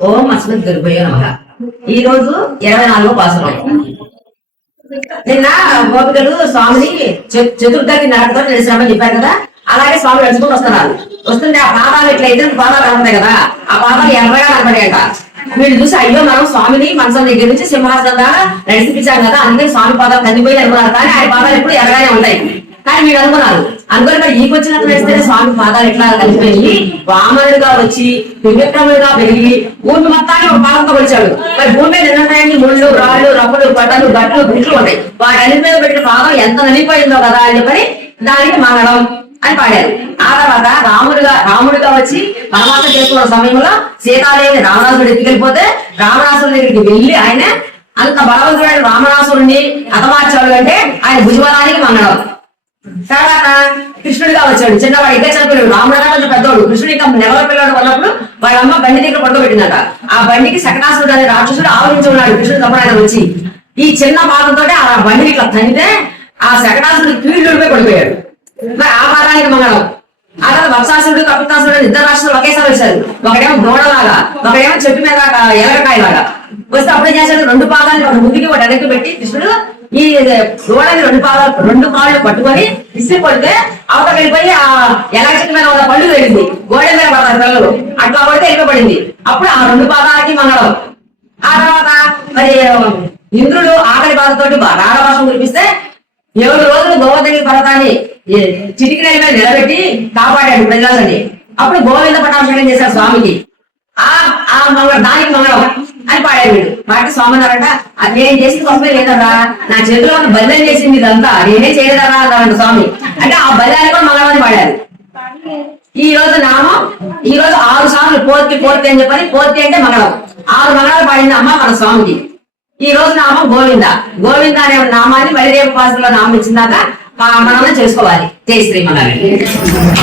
ఓం అస్మద్ గురుభ్యో నమః. ఈ రోజు 24వ పాసురం. నిన్న గోపికలు స్వామిని చతుర్థకి నడకతో తెలిసినామని చెప్పారు కదా. అలాగే స్వామి నడుచుకుంటూ వస్తున్నారు. వస్తుంటే ఆ పాదాలు ఇట్లయితే పాదాలు కనపడతాయి కదా, ఆ పాదాలు ఎర్రగా కనపడాయట. వీళ్ళు చూసి అయ్యో మనం స్వామిని మనసం దగ్గర నుంచి సింహాసనం దాకా నడిచిపించాం కదా, అందుకే స్వామి పాదాలు కందిపోయి అనుకున్నారు. కానీ ఆయన పాదాలు ఎప్పుడు ఎర్రగానే ఉంటాయి. కానీ మీరు అనుకున్నారు అనుకోని మరి ఈకొచ్చినట్టు వేస్తే స్వామి పాదాలు ఎట్లా కలిసిపోయి వామనుడిగా వచ్చి వివిక్రముడిగా పెరిగి భూమి మొత్తాన్ని ఒక పాదంతో కొలిచాడు. మరి భూమి మీద ఎన్నున్నాయండి? ముళ్ళు, రాళ్ళు, రప్పులు, పట్టలు, గట్లు, బిట్లు ఉంటాయి. వాటి అన్ని మీద పెట్టిన పాదం ఎంత నలిపోయిందో కదా అని చెప్పని దానికి మంగళం అని పాడారు. ఆ తర్వాత రాముడిగా వచ్చి వనవాసం చేసుకున్న సమయంలో సీతాదేవిని రావణాసురుడు ఎత్తుకెళ్ళిపోతే రావణాసురుడి దగ్గరికి వెళ్ళి ఆయన అంత బలవంతుడైన రావణాసురుడిని హతమార్చాడు అంటే ఆయన భుజబలానికి మంగళం. తర్వాత కృష్ణుడిగా వచ్చాడు. చిన్నవాడు ఇదే చనిపోయాడు. రాముడు కొంచెం పెద్దవాడు. కృష్ణుడి ఇంకా నెలల పిల్లడు ఉన్నప్పుడు వాళ్ళ అమ్మ బండి దగ్గర పడుకోబెట్టిందట. ఆ బండికి శకటాసురుడు అనే రాక్షసుడు ఆవరించి ఉన్నాడు. కృష్ణుడు తప్పడానికి వచ్చి ఈ చిన్న పాదంతో ఆ బండిని ఇట్లా తండితే ఆ శకటాసురుడు కీళ్ళుడిపై పడిపోయాడు. మరి ఆ పాదానికి మంగళం. ఆ తర్వాత వత్సాసురుడు, కపితాసురుడు ఇద్దరు రాక్షసులు ఒకేసారి వచ్చారు. ఒకడేమో గోడలాగా, ఒకడేమో చెట్టు మీద ఎలగకాయలాగా వస్తే అప్పుడే చేశాడు. రెండు పాదాన్ని ఒక ముందుకి ఒక వెనక్కి పెట్టి కృష్ణుడు ఈ గోడని రెండు కాళ్ళు పట్టుకొని ఇస్త్రీ పడితే అవతల వెళ్ళిపోయి ఆ ఎలా చెట్టు మీద ఉన్న పళ్ళు వెళ్ళింది. గోడ మీద పడతారు పిల్లలు, అట్లా పడితే వెళ్ళిపోబడింది. అప్పుడు ఆ రెండు పాదాలకి మంగళం. ఆ తర్వాత మరి ఇంద్రుడు ఆకలి బాధతోటి రాగభాషం కురిపిస్తే 7 రోజులు గోవర్ధని పర్వతాన్ని చిటికిన మీద నిలబెట్టి కాపాడాడు ప్రజలని. అప్పుడు గోవింద పట్టాభిషేకం చేశారు స్వామికి. దానికి మంగళం అని పాడాడు వీడు. పాటి స్వామి అన్నారంట, నేను చేసిన తప్పే లేదరా, నా చేతిలో ఉన్న బల్యం చేసింది ఇదంతా, నేనే చేయలేదరా అన్నారంట స్వామి. అంటే ఆ బల్యాన్ని కూడా మంగళమని పాడారు. ఈ రోజు 6 సార్లు పోర్తి అని చెప్పని, పోర్తి అంటే మంగళం. 6 మంగళాలు పాడింది అమ్మ మన స్వామికి. ఈ రోజు నామం గోవింద. గోవింద అనే నామాన్ని మరి రేపు పాసులో నామం ఇచ్చిందాక మనం చేసుకోవాలి. జై శ్రీమన్నారాయణ.